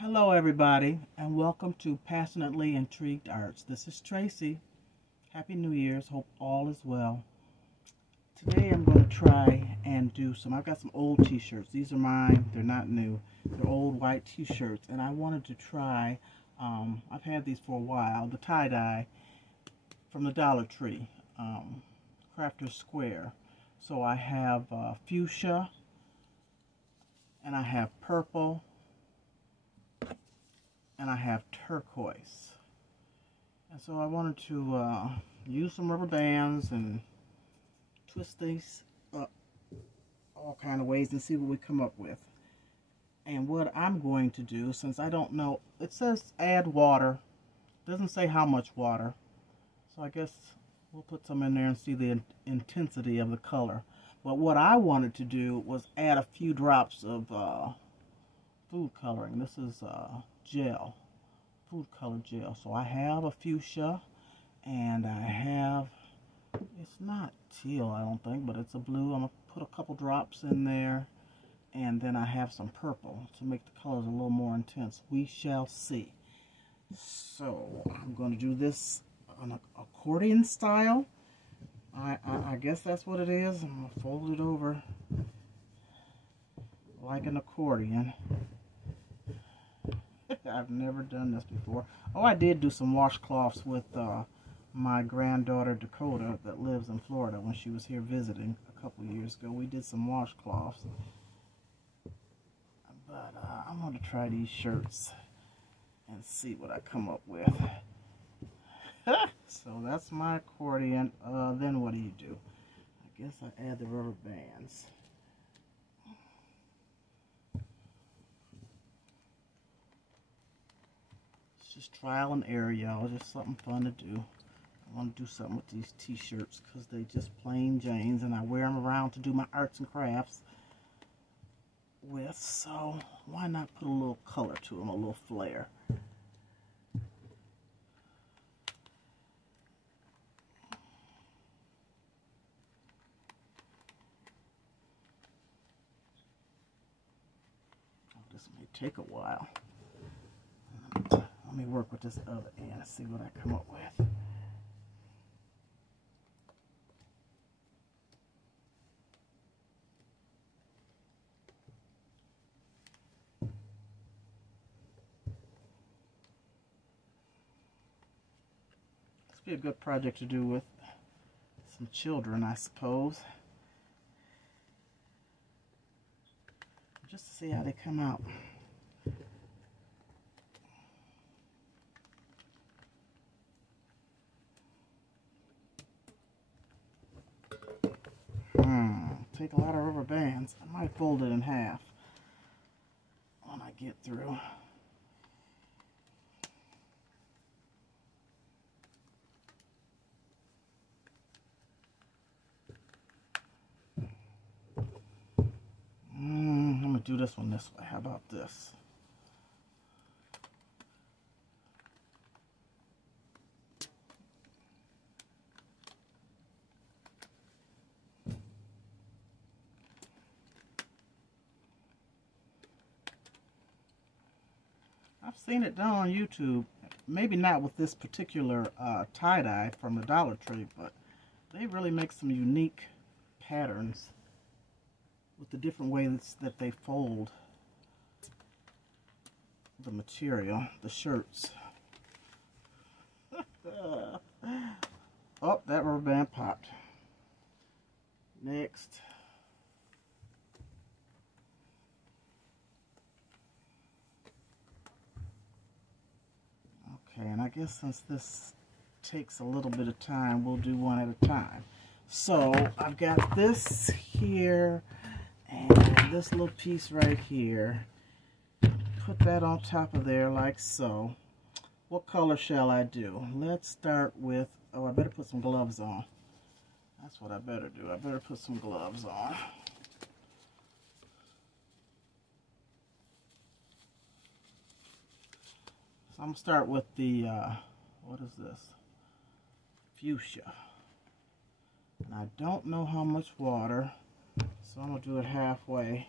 Hello everybody, and welcome to Passionately Intrigued Arts. This is Tracy. Happy New Year's. Hope all is well. Today I'm going to try and do I've got some old t-shirts. These are mine. They're not new. They're old white t-shirts, and I wanted to try, I've had these for a while, the tie-dye from the Dollar Tree, Crafter's Square. So I have fuchsia, and I have purple, and I have turquoise. And so I wanted to use some rubber bands and twist these up all kind of ways and see what we come up with. And what I'm going to do, since I don't know, it says add water. It doesn't say how much water. So I guess we'll put some in there and see the intensity of the color. But what I wanted to do was add a few drops of food coloring. This is gel, food color gel. So I have a fuchsia, and I have, it's not teal I don't think, but it's a blue. I'm going to put a couple drops in there, and then I have some purple to make the colors a little more intense. We shall see. So I'm going to do this on an accordion style. I guess that's what it is. I'm going to fold it over like an accordion. I've never done this before. Oh, I did do some washcloths with my granddaughter Dakota that lives in Florida when she was here visiting a couple years ago. We did some washcloths. But I'm going to try these shirts and see what I come up with. So that's my accordion. Then what do you do? I guess I add the rubber bands. It's just trial and error, y'all. Just something fun to do. I want to do something with these t-shirts because they just plain Janes, and I wear them around to do my arts and crafts with. So why not put a little color to them, a little flair? This may take a while. Let me work with this other end and see what I come up with. This would be a good project to do with some children, I suppose. Just to see how they come out. Take a lot of rubber bands. I might fold it in half when I get through. I'm going to do this one this way. How about this? I've seen it done on YouTube. Maybe not with this particular tie-dye from the Dollar Tree, but they really make some unique patterns with the different ways that they fold the material, the shirts. Oh, that rubber band popped. Next. Okay, and I guess since this takes a little bit of time, we'll do one at a time. So I've got this here and this little piece right here. Put that on top of there like so. What color shall I do? Let's start with, oh, I better put some gloves on. That's what I better do. I better put some gloves on. So I'm going to start with the, what is this? Fuchsia. And I don't know how much water, so I'm going to do it halfway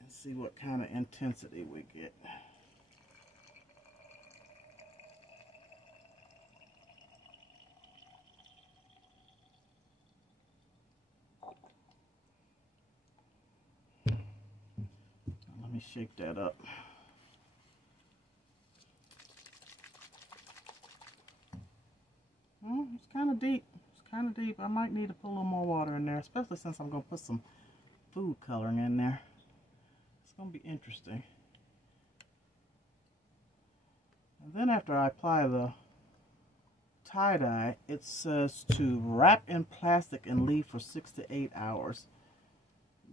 and see what kind of intensity we get. Let me shake that up. It's kind of deep. It's kind of deep. I might need to put a little more water in there, especially since I'm going to put some food coloring in there. It's going to be interesting. And then after I apply the tie-dye, it says to wrap in plastic and leave for 6 to 8 hours.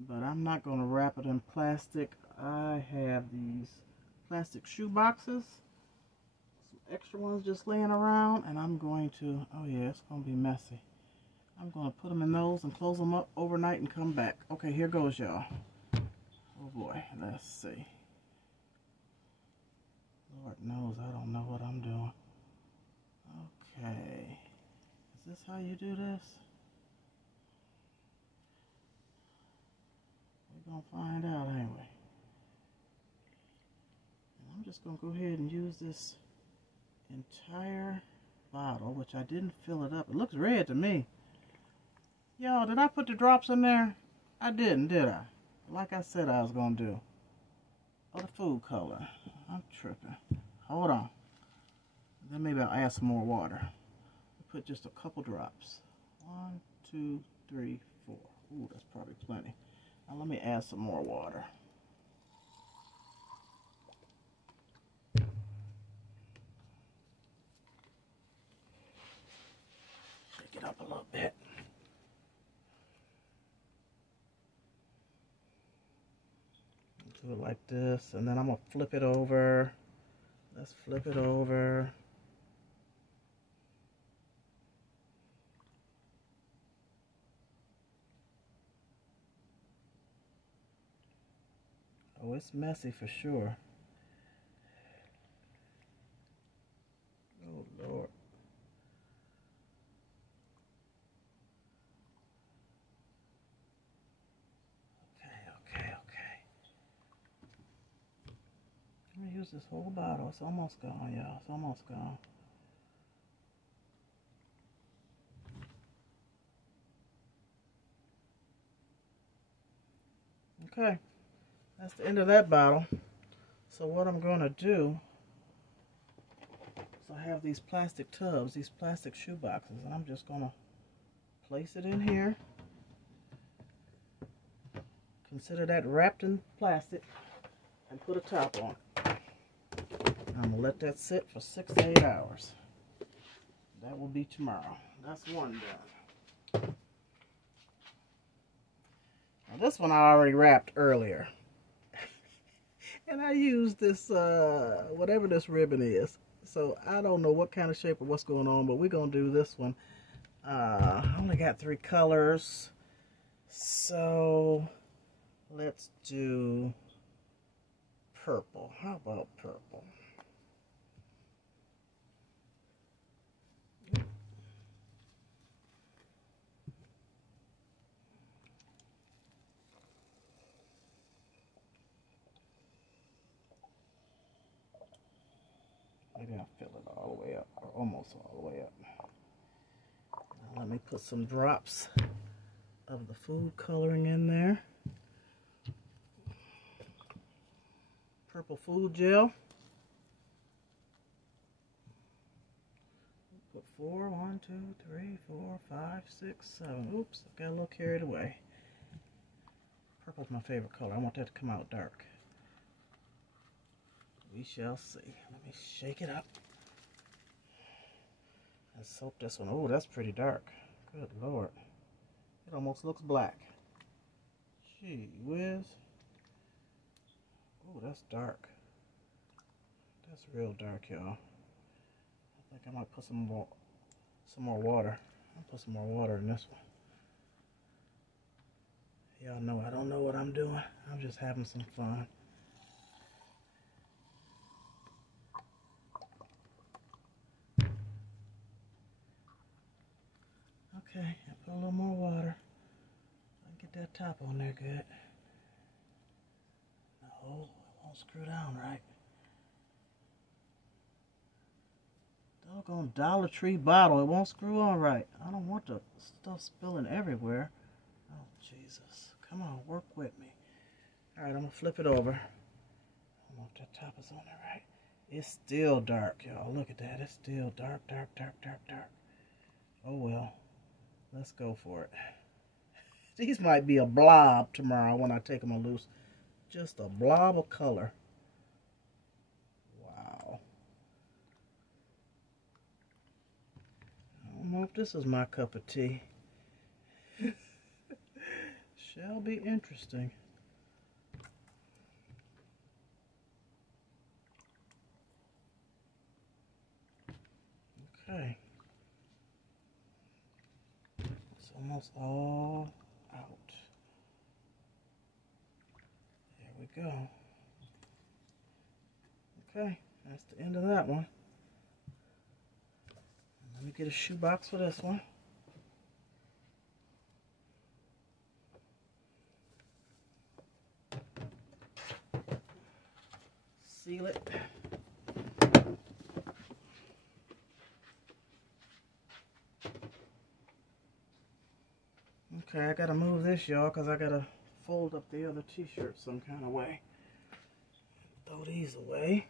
But I'm not going to wrap it in plastic. I have these plastic shoe boxes, some extra ones just laying around, and I'm going to, oh yeah, it's going to be messy. I'm going to put them in those and close them up overnight and come back. Okay, here goes, y'all. Oh boy, let's see. Lord knows I don't know what I'm doing. Okay, is this how you do this? We're going to find out, ain't we? And I'm just going to go ahead and use this entire bottle, which I didn't fill it up. It looks red to me. Y'all, did I put the drops in there? I didn't, did I? Like I said I was going to do. Oh, the food color. I'm tripping. Hold on. Then maybe I'll add some more water. Put just a couple drops. 1, 2, 3, 4. Ooh, that's probably plenty. Now let me add some more water. Shake it up a little bit. Do it like this, and then I'm going to flip it over. Let's flip it over. Oh, it's messy for sure. Oh, Lord. Okay. I'm going to use this whole bottle. It's almost gone, y'all. It's almost gone. Okay. That's the end of that bottle. So what I'm going to do is I have these plastic tubs, these plastic shoe boxes, and I'm just going to place it in here. Consider that wrapped in plastic and put a top on it. I'm going to let that sit for 6 to 8 hours. That will be tomorrow. That's one done. Now this one I already wrapped earlier. And I used this, whatever this ribbon is. So I don't know what kind of shape or what's going on, but we're going to do this one. I only got 3 colors. So let's do purple. How about purple? Maybe I'll fill it all the way up, or almost all the way up. Now let me put some drops of the food coloring in there. Purple food gel. Put 4, 1, 2, 3, 4, 5, 6, 7. Oops, I got a little carried away. Purple's my favorite color. I want that to come out dark. We shall see. Let me shake it up. And soak this one. Oh, that's pretty dark. Good Lord. It almost looks black. Gee whiz. Oh, that's dark. That's real dark, y'all. I think I might put some more water. I'll put some more water in this one. Y'all know I don't know what I'm doing. I'm just having some fun. Okay, I put a little more water. I get that top on there good. No, it won't screw down right. Doggone Dollar Tree bottle, it won't screw on right. I don't want the stuff spilling everywhere. Oh, Jesus. Come on, work with me. Alright, I'm going to flip it over. know if that top is on there right. It's still dark, y'all. Look at that. It's still dark, dark, dark, dark, dark. Oh well. Let's go for it. These might be a blob tomorrow when I take them loose. Just a blob of color. Wow. I don't know if this is my cup of tea. Shall be interesting. Okay. It's almost all out. There we go. Okay, that's the end of that one. Let me get a shoebox for this one. Seal it. Okay, I gotta move this, y'all, because I gotta fold up the other t-shirt some kind of way. Throw these away.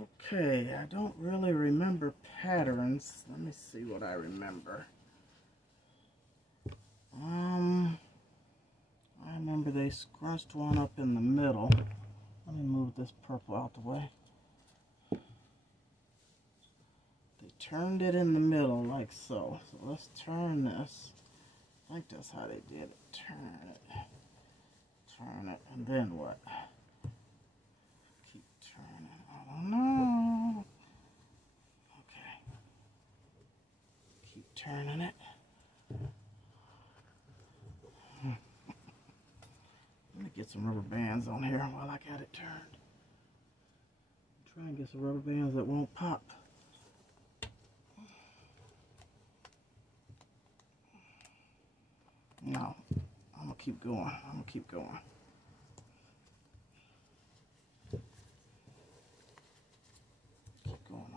Okay, I don't really remember patterns. Let me see what I remember. I remember they scrunched one up in the middle. Let me move this purple out the way. They turned it in the middle like so. So let's turn this. I think that's how they did it. Turn it, and then what? Keep turning. I don't know. Okay. Keep turning it. Let me get some rubber bands on here while I got it turned. Try and get some rubber bands that won't pop. No, I'm gonna keep going. Keep going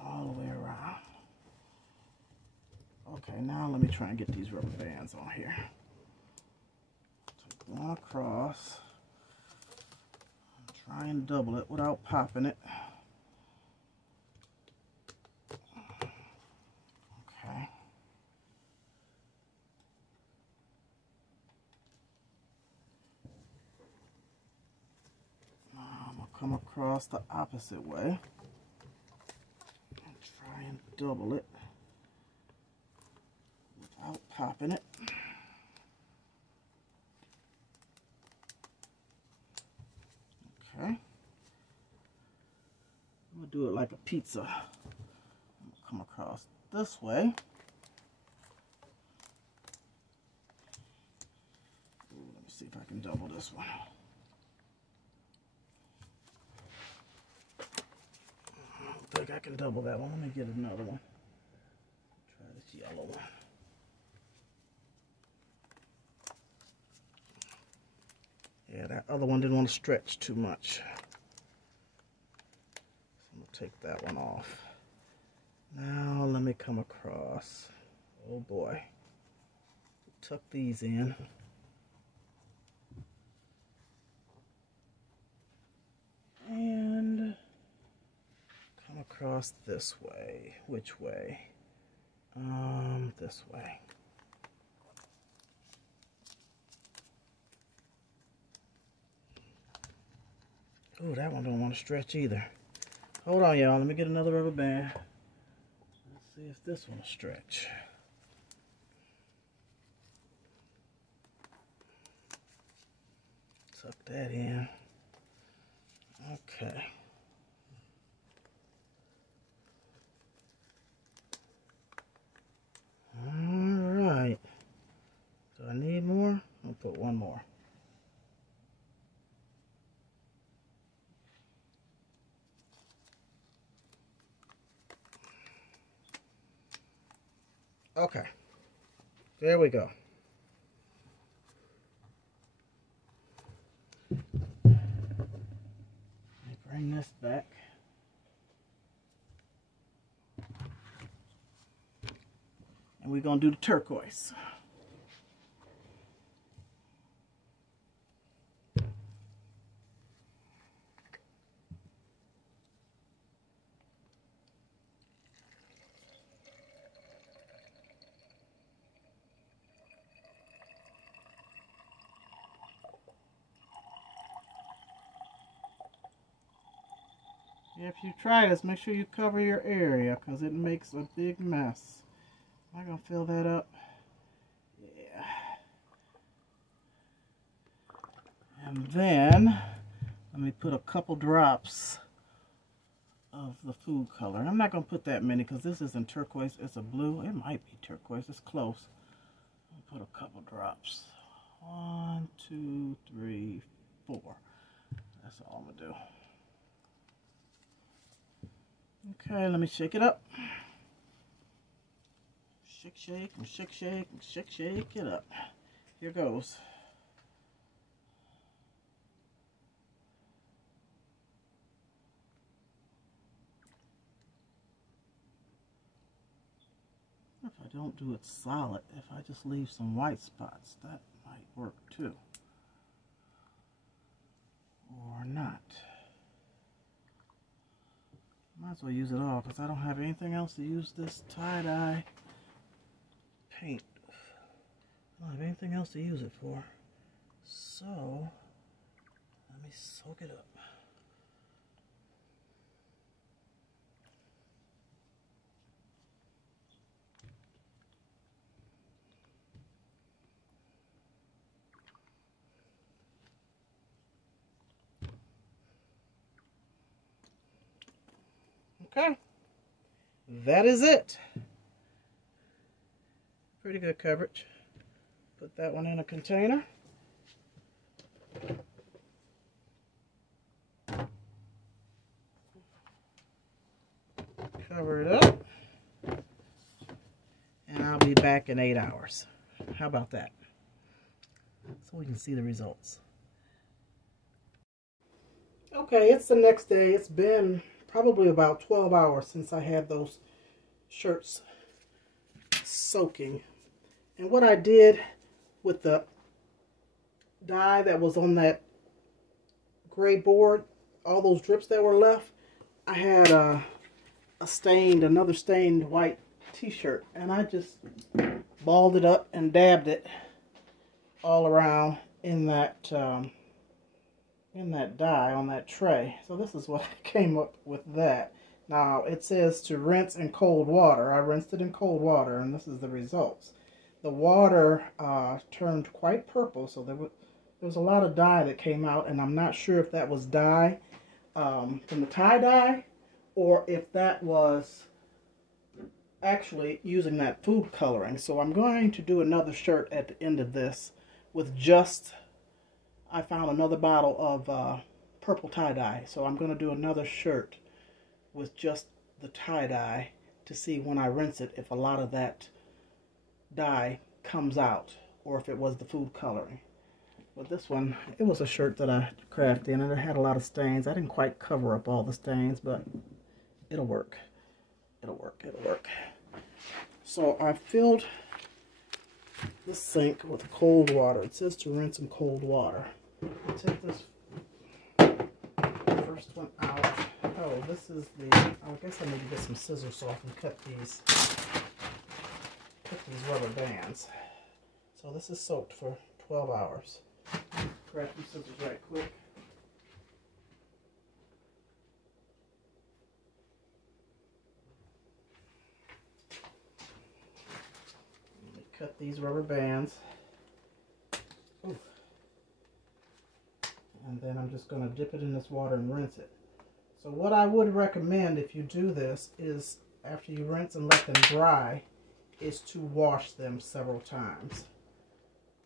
all the way around. Okay, now let me try and get these rubber bands on here. Take one across. Try and double it without popping it. Okay. Now I'm going to come across the opposite way. And try and double it without popping it. Okay. We'll do it like a pizza. Come across this way. Ooh, let me see if I can double this one. I don't think I can double that one. Let me get another one. Try this yellow one. Yeah, that other one didn't want to stretch too much. So I'm going to take that one off. Now let me come across. Oh boy. Tuck these in. And come across this way. Which way? This way. Oh, that one don't want to stretch either. Hold on, y'all. Let me get another rubber band. Let's see if this one will stretch. Tuck that in. Okay. Alright. Do I need more? I'll put one more. Okay, there we go. Let me bring this back. we're going to do the turquoise. If you try this, make sure you cover your area because it makes a big mess. Am I going to fill that up? Yeah. And then, let me put a couple drops of the food color. I'm not going to put that many because this isn't turquoise. It's a blue. It might be turquoise. It's close. I'll put a couple drops. 1, 2, 3, 4. That's all I'm going to do. Okay, let me shake it up. Shake, shake, and shake, shake, and shake, shake it up. Here goes. If I don't do it solid, if I just leave some white spots, that might work too. Or not. Might as well use it all because I don't have anything else to use this tie-dye paint. I don't have anything else to use it for. So, let me soak it up. Okay, that is it. Pretty good coverage. Put that one in a container. Cover it up. And I'll be back in 8 hours. How about that? So we can see the results. Okay, it's the next day. It's been probably about 12 hours since I had those shirts soaking. And what I did with the dye that was on that gray board, all those drips that were left, I had another stained white t-shirt, and I just balled it up and dabbed it all around in that dye on that tray. So this is what I came up with that. Now it says to rinse in cold water. I rinsed it in cold water, and this is the results. The water turned quite purple, so there was a lot of dye that came out, and I'm not sure if that was dye from the tie-dye or if that was actually using that food coloring. So I'm going to do another shirt at the end of this with just, I found another bottle of purple tie-dye. So I'm going to do another shirt with just the tie-dye to see when I rinse it if a lot of that dye comes out or if it was the food coloring. But this one, it was a shirt that I crafted and it had a lot of stains. I didn't quite cover up all the stains, but it'll work. It'll work. It'll work. So I filled the sink with cold water. It says to rinse in cold water. I'll take this first one out. Oh, this is the, I guess I need to get some scissors so I can cut these rubber bands. So this is soaked for 12 hours. Grab these scissors right quick. Cut these rubber bands. Ooh. And then I'm just going to dip it in this water and rinse it. So what I would recommend if you do this is after you rinse and let them dry is to wash them several times.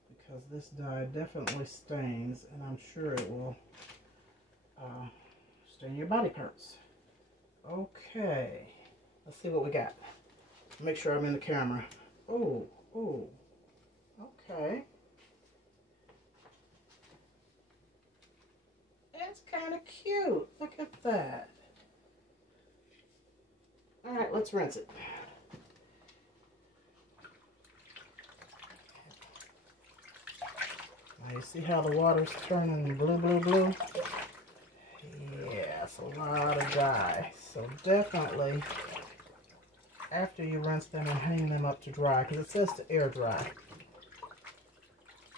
Because this dye definitely stains, and I'm sure it will stain your body parts. Okay. Let's see what we got. Make sure I'm in the camera. Oh. Ooh, okay. That's kind of cute. Look at that. All right, let's rinse it. You see how the water's turning blue, blue, blue? Yeah, it's a lot of dye. So definitely, after you rinse them and hang them up to dry, because it says to air dry,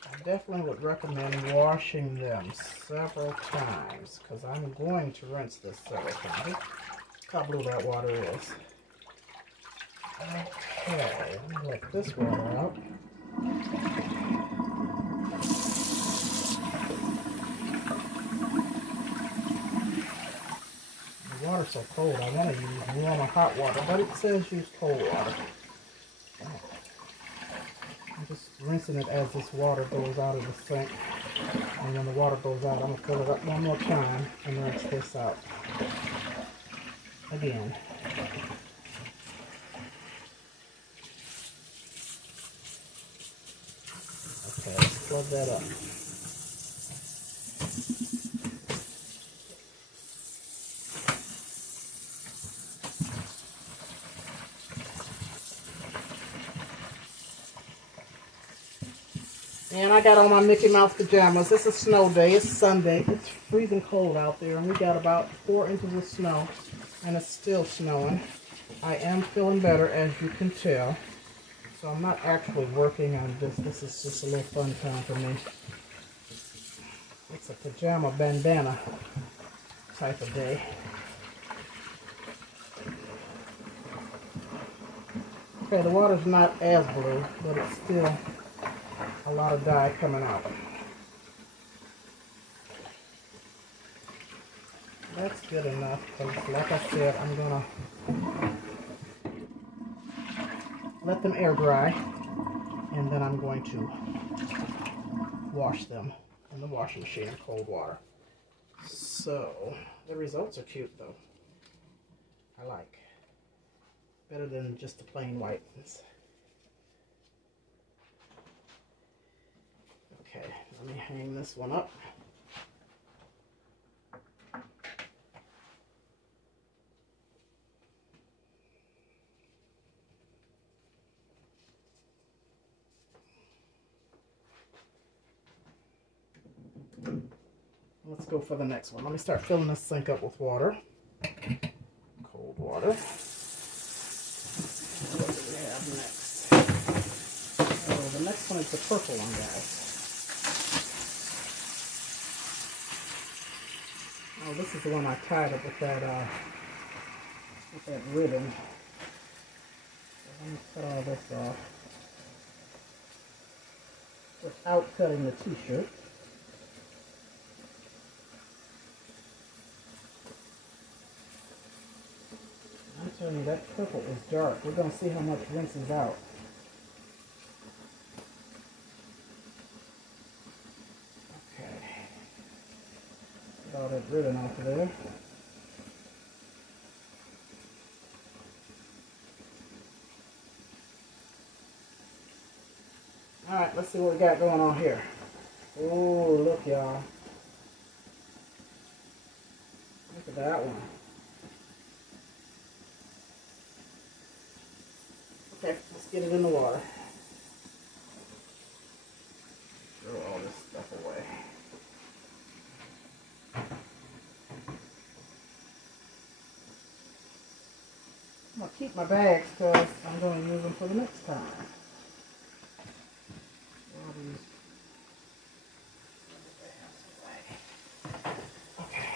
I definitely would recommend washing them several times, because I'm going to rinse this several times. Look how blue that water is. Okay, let me let this water out. The water's so cold, I want to use warm or hot water, but it says use cold water. I'm just rinsing it as this water goes out of the sink. And when the water goes out, I'm going to fill it up one more time and rinse this out again. Okay, let's plug that up. And I got on my Mickey Mouse pajamas. It's a snow day. It's Sunday. It's freezing cold out there. And we got about 4 inches of snow. And it's still snowing. I am feeling better, as you can tell. So I'm not actually working on this. This is just a little fun time for me. It's a pajama bandana type of day. Okay, the water's not as blue, but it's still a lot of dye coming out. That's good enough, because like I said, I'm going to let them air dry, and then I'm going to wash them in the washing machine in cold water. So, the results are cute though. I like. Better than just the plain white ones. Okay, let me hang this one up. Let's go for the next one. Let me start filling this sink up with water. Cold water. What do we have next? Oh, the next one is the purple one, guys. Oh, this is the one I tied up with that ribbon. So let me cut all this off without cutting the t-shirt. I'm telling you, that purple is dark. We're going to see how much rinses out. Okay. Get all that ribbon off of there. Alright, let's see what we got going on here. Oh, look, y'all. Look at that one. Okay, let's get it in the water. Throw all this stuff away. I'm going to keep my bags because I'm going to use them for the next time. Okay.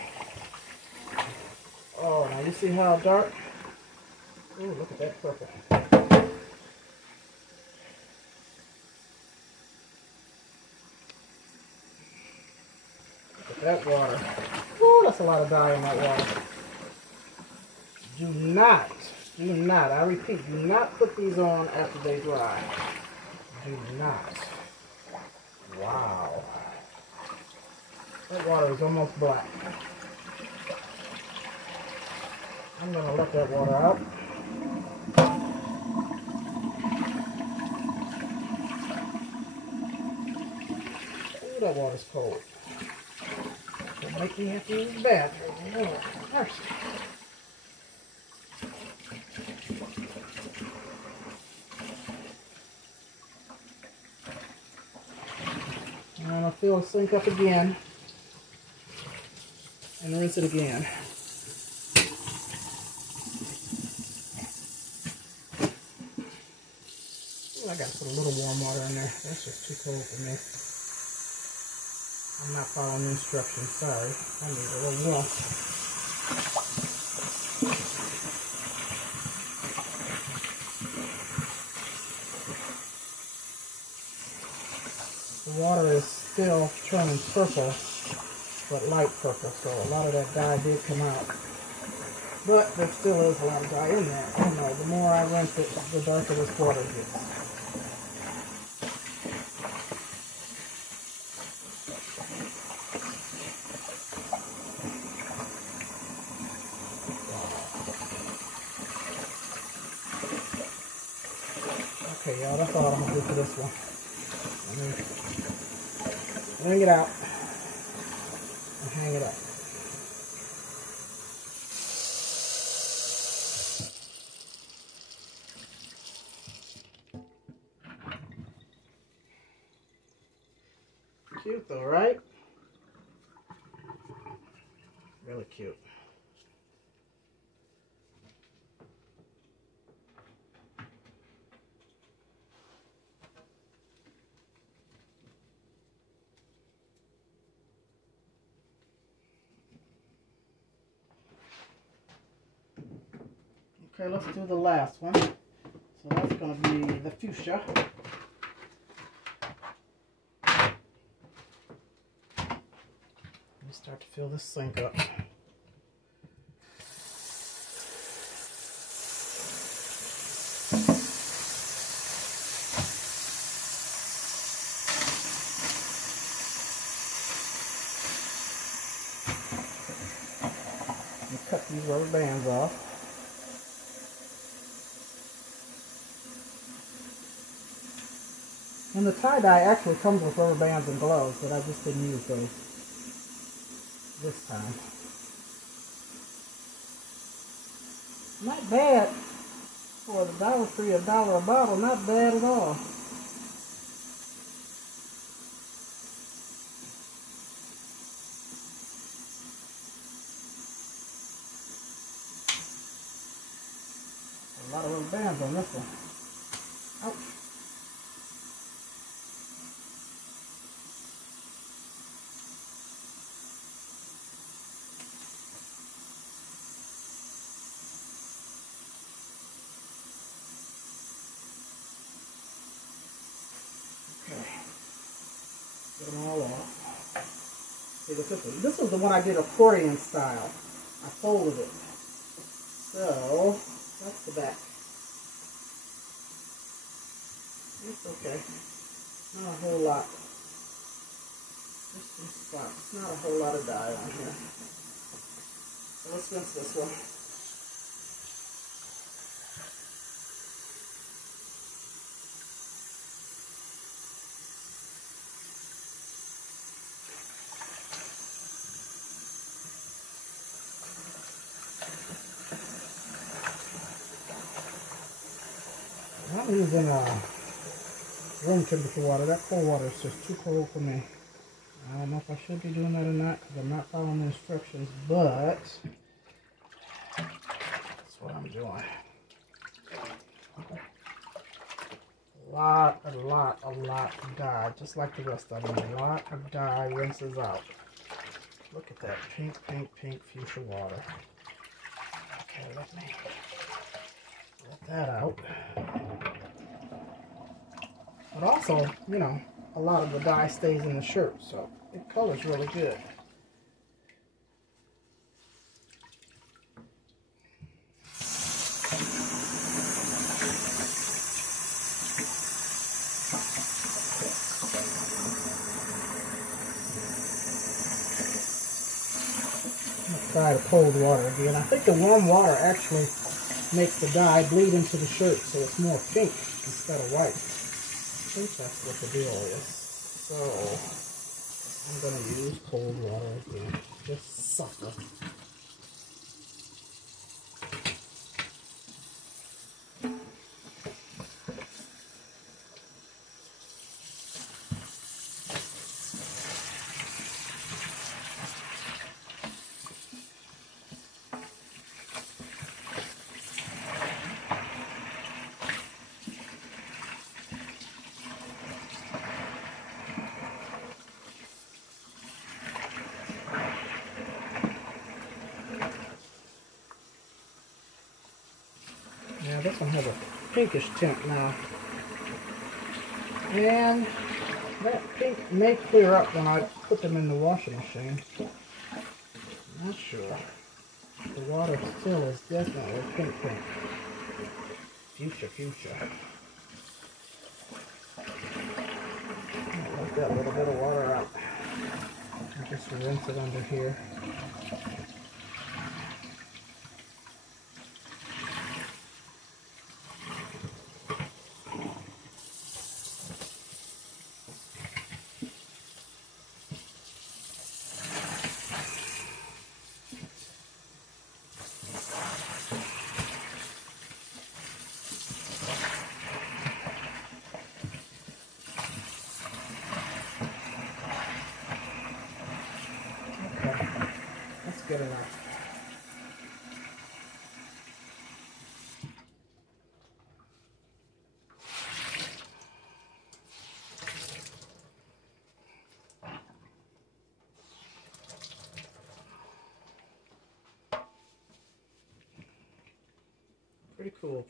Oh, now you see how dark? Oh, look at that purple. That water. Ooh, that's a lot of dye in that water. Do not, I repeat, do not put these on after they dry. Do not. Wow. That water is almost black. I'm going to let that water out. Ooh, that water's cold. It'll make me have to use the bathroom. Oh, mercy. I'm going to fill the sink up again and rinse it again. Ooh, I gotta put a little warm water in there. That's just too cold for me. I'm not following the instructions, sorry. I need a little warmth. The water is still turning purple, but light purple, so a lot of that dye did come out. But there still is a lot of dye in there. I don't know, the more I rinse it, the darker this water gets. Okay, y'all, that's all I'm going to do for this one. Wring it out and hang it up. Cute though, right? Really cute. Okay, let's do the last one. So that's going to be the Fuchsia. Let me start to fill this sink up. And cut these rubber bands off. And the tie-dye actually comes with rubber bands and gloves, but I just didn't use those this time. Not bad for the Dollar Tree, $1 a bottle, not bad at all. A lot of rubber bands on this one. Ouch. Get them all off. See, this was the one I did accordion style. I folded it. So, that's the back. It's okay. Not a whole lot. Just some spots. Not a whole lot of dye on here. So let's rinse this one. I'm using room temperature water. That cold water is just too cold for me. I don't know if I should be doing that or not because I'm not following the instructions, but that's what I'm doing. A lot of dye, just like the rest of them. A lot of dye rinses out. Look at that pink fuchsia water. Okay, let me let that out. But also, you know, a lot of the dye stays in the shirt, so it colors really good. Try the cold water again. I think the warm water actually makes the dye bleed into the shirt, so it's more pink instead of white. I think that's what the deal is. So I'm going to use cold water again. Just suffer. this one has a pinkish tint now. And that pink may clear up when I put them in the washing machine. Not sure. The water still is definitely pink. Fuchsia. Let that little bit of water out. And just rinse it under here. Good enough.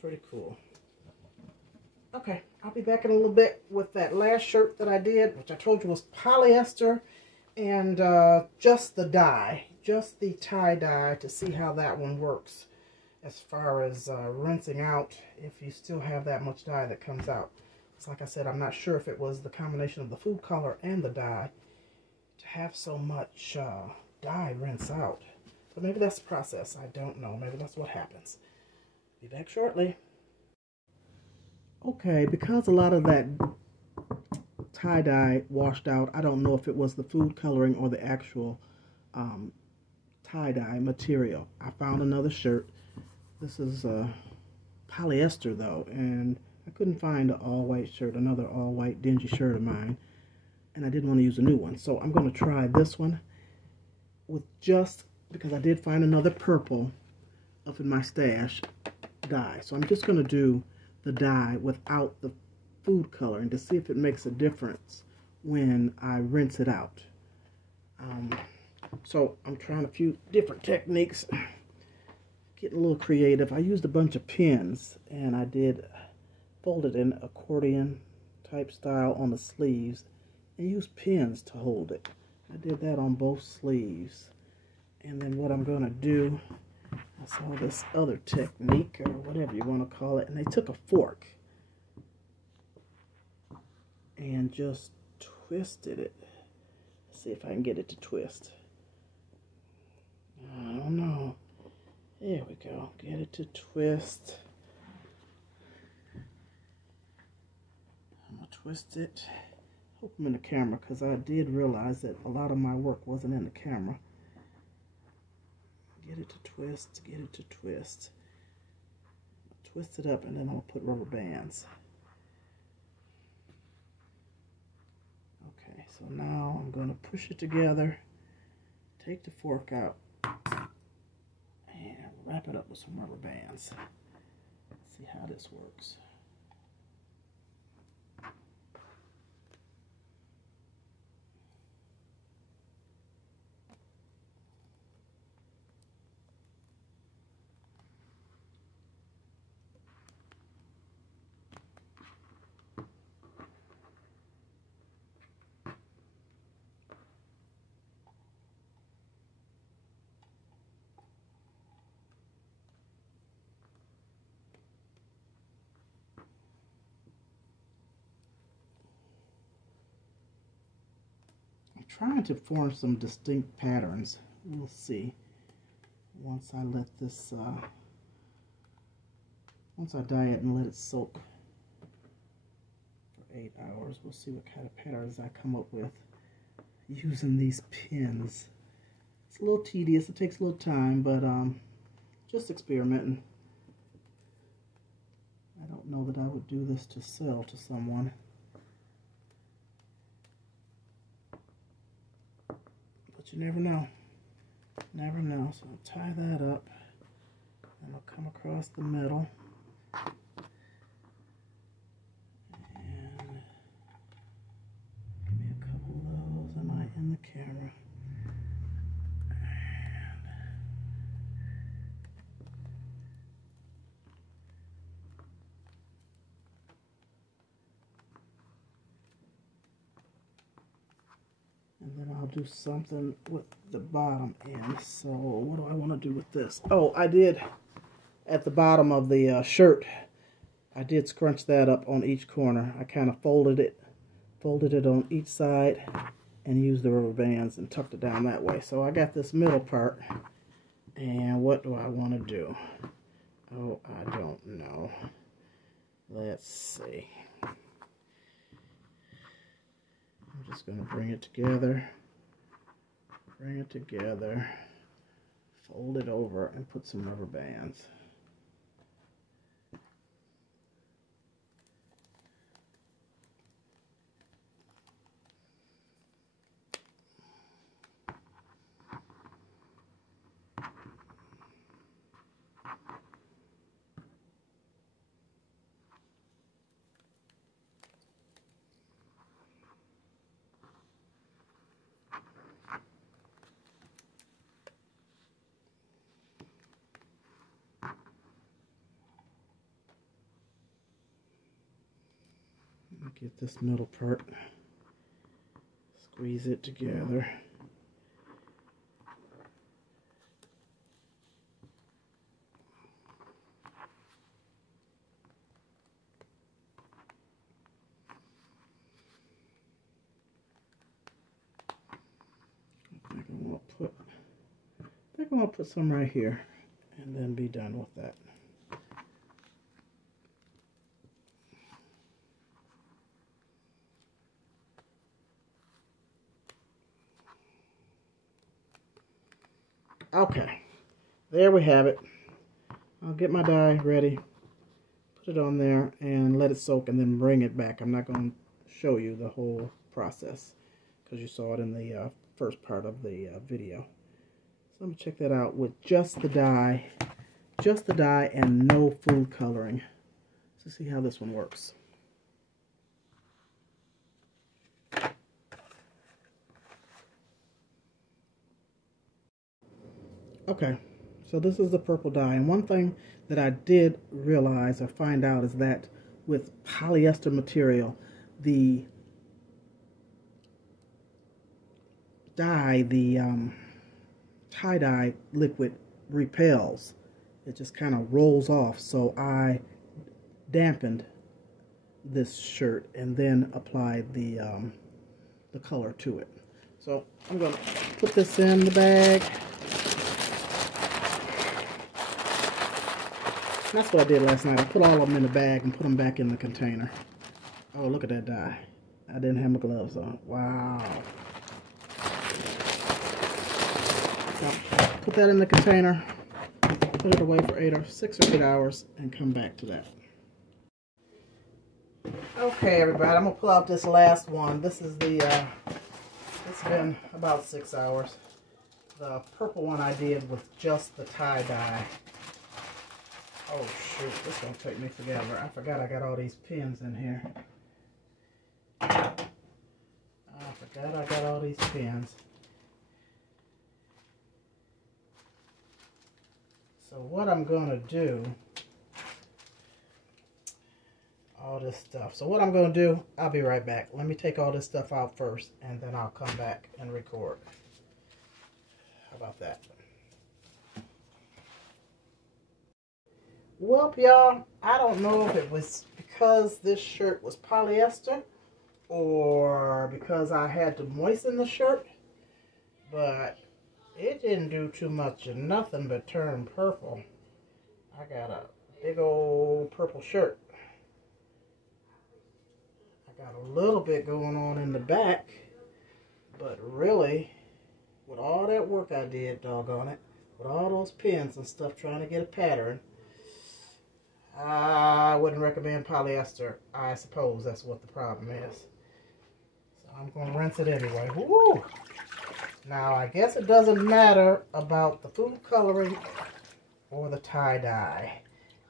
Pretty cool. Okay, I'll be back in a little bit with that last shirt that I did, which I told you was polyester and just the dye. Just the tie dye, to see how that one works as far as rinsing out if you still have that much dye that comes out. It's like I said, I'm not sure if it was the combination of the food color and the dye to have so much dye rinse out. But maybe that's the process. I don't know. Maybe that's what happens. Be back shortly. Okay, because a lot of that tie-dye washed out, I don't know if it was the food coloring or the actual tie-dye material. I found another shirt. This is polyester though, and I couldn't find an all-white shirt, another all-white dingy shirt of mine, and I didn't want to use a new one. So I'm going to try this one with just, because I did find another purple up in my stash dye. So I'm just going to do the dye without the food coloring to see if it makes a difference when I rinse it out. So I'm trying a few different techniques, getting a little creative. I used a bunch of pins, and I did fold it in accordion type style on the sleeves and use pins to hold it. I did that on both sleeves. And then what I'm going to do, I saw this other technique, or whatever you want to call it, and they took a fork and just twisted it. Let's see if I can get it to twist. I don't know. There we go. Get it to twist. I'm going to twist it. Hope I'm in the camera, because I did realize that a lot of my work wasn't in the camera. Get it to twist. Get it to twist. Twist it up, and then I'll put rubber bands. Okay, so now I'm going to push it together. Take the fork out. And wrap it up with some rubber bands. Let's see how this works. Trying to form some distinct patterns. We'll see once I let this once I dye it and let it soak for 8 hours. We'll see what kind of patterns I come up with using these pins. It's a little tedious, it takes a little time, but just experimenting. I don't know that I would do this to sell to someone. But you never know. Never know. So I'll tie that up, and I'll come across the middle. And give me a couple of those. Am I in the camera? do something with the bottom end. So what do I want to do with this? Oh, I did at the bottom of the shirt. I did scrunch that up on each corner. I kind of folded it on each side and used the rubber bands and tucked it down that way. So I got this middle part. And what do I want to do? Oh, I don't know. Let's see. I'm just going to bring it together, fold it over, and put some rubber bands. Get this middle part, squeeze it together. I think I'm gonna put some right here and then be done with that. Okay, there we have it. I'll get my dye ready, put it on there, and let it soak, and then bring it back. I'm not going to show you the whole process because you saw it in the first part of the video. So I'm going to check that out with just the dye and no food coloring. Let's see how this one works. Okay, so this is the purple dye, and one thing that I did realize or find out is that with polyester material, the dye, the tie-dye liquid repels. It just kind of rolls off, so I dampened this shirt and then applied the color to it. So I'm going to put this in the bag. That's what I did last night. I put all of them in the bag and put them back in the container. Oh, look at that dye. I didn't have my gloves on. Wow. So, put that in the container, put it away for 6 or 8 hours, and come back to that. Okay, everybody, I'm going to pull out this last one. This is the, it's been about 6 hours. The purple one I did with just the tie-dye. Oh shoot, this is going to take me forever. I forgot I got all these pins in here. I forgot I got all these pins. So what I'm going to do, all this stuff. So what I'm going to do, I'll be right back. Let me take all this stuff out first, and then I'll come back and record. How about that? Well, y'all, I don't know if it was because this shirt was polyester or because I had to moisten the shirt, but it didn't do too much of nothing but turn purple. I got a big old purple shirt. I got a little bit going on in the back, but really, with all that work I did, doggone it, with all those pins and stuff trying to get a pattern, I wouldn't recommend polyester. I suppose that's what the problem is. So I'm going to rinse it anyway. Woo! Now, I guess it doesn't matter about the food coloring or the tie-dye,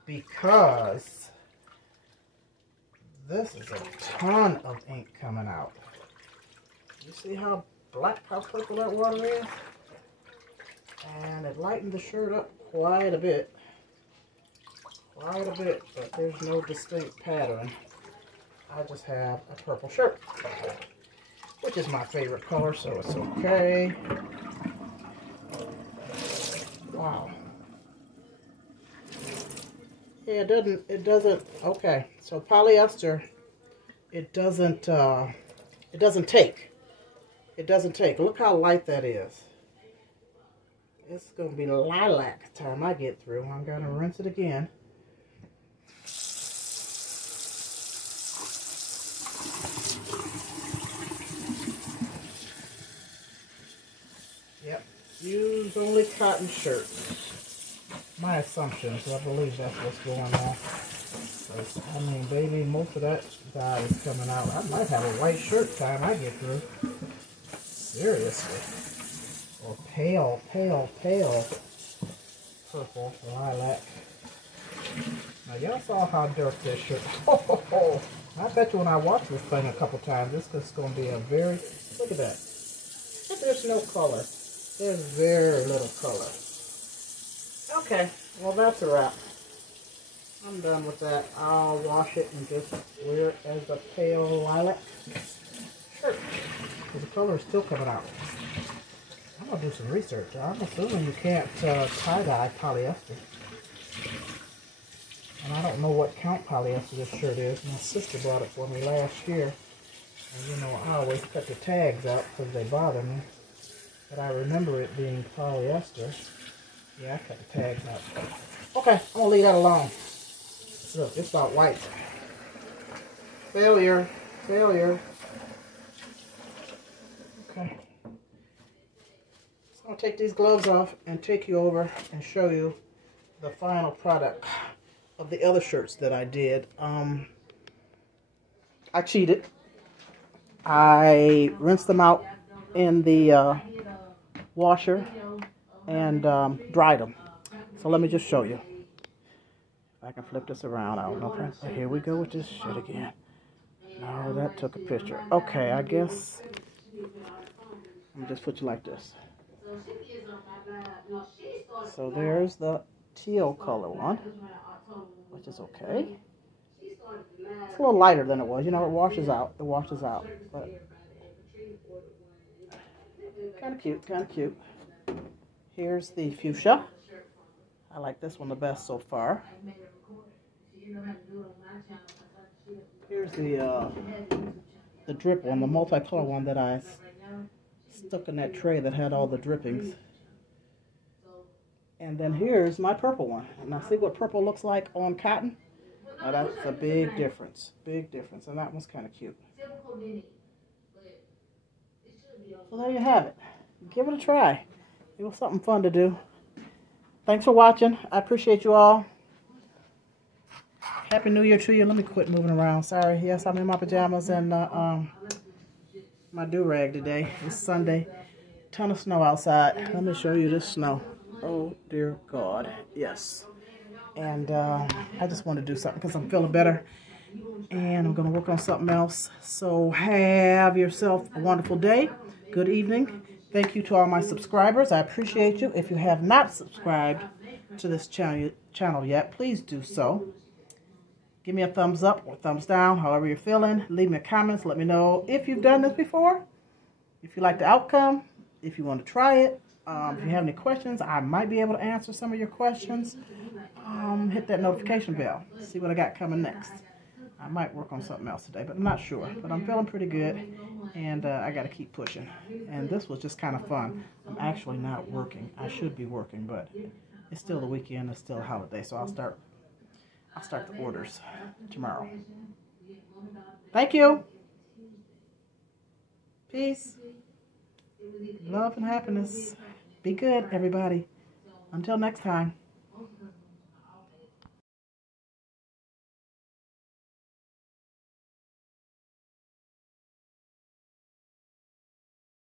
because this is a ton of ink coming out. You see how black, how purple that water is? And it lightened the shirt up quite a bit. But there's no distinct pattern. I just have a purple shirt. which is my favorite color, so it's okay. Wow. Yeah, it doesn't, okay. So polyester, it doesn't take. It doesn't take. Look how light that is. It's going to be lilac time I get through. I'm going to rinse it again. Yep. Use only cotton shirts. My assumption, so I believe that's what's going on. I mean, baby, most of that dye is coming out. I might have a white shirt time I get through. Seriously. Or pale purple lilac. Now y'all saw how dark this shirt. Oh, I bet you when I watch this thing a couple times, this is going to be a very, look at that. There's no color. There's very little color. Okay, well that's a wrap. I'm done with that. I'll wash it and just wear it as a pale lilac shirt. The color is still coming out. I'm going to do some research. I'm assuming you can't tie-dye polyester. And I don't know what count polyester this shirt is. My sister bought it for me last year. And you know, I always cut the tags out because they bother me. But I remember it being polyester. Yeah, I cut the tags out. Okay, I'm going to leave that alone. Look, it's about white. Failure. Failure. Okay. So I'll take these gloves off and take you over and show you the final product of the other shirts that I did. I cheated. I rinsed them out in the washer and dried them. So let me just show you. If I can flip this around, I don't know. Here we go with this shit again. No, that took a picture. Okay, I guess. Let me just put you like this. So there's the teal color one, which is okay. It's a little lighter than it was. You know, it washes out. It washes out. But kind of cute, kind of cute. Here's the fuchsia. I like this one the best so far. Here's the drip one, the multicolor one that I stuck in that tray that had all the drippings. And then here's my purple one. Now see what purple looks like on cotton? Now that's a big difference. Big difference. And that one's kind of cute. So there you have it. Give it a try. It was something fun to do. Thanks for watching. I appreciate you all. Happy New Year to you. Let me quit moving around. Sorry. Yes, I'm in my pajamas and my do-rag today. It's Sunday. Ton of snow outside. Let me show you this snow. Oh, dear God. Yes. And I just want to do something because I'm feeling better. And I'm going to work on something else. So have yourself a wonderful day. Good evening. Thank you to all my subscribers. I appreciate you. If you have not subscribed to this channel yet, please do so. Give me a thumbs up or thumbs down, however you're feeling. Leave me comments. Let me know if you've done this before, if you like the outcome, if you want to try it. If you have any questions, I might be able to answer some of your questions. Hit that notification bell. See what I got coming next. I might work on something else today, but I'm not sure. But I'm feeling pretty good, and I got to keep pushing. And this was just kind of fun. I'm actually not working. I should be working, but it's still the weekend. It's still a holiday, so I'll start the orders tomorrow. Thank you. Peace. Love and happiness. Be good, everybody. Until next time.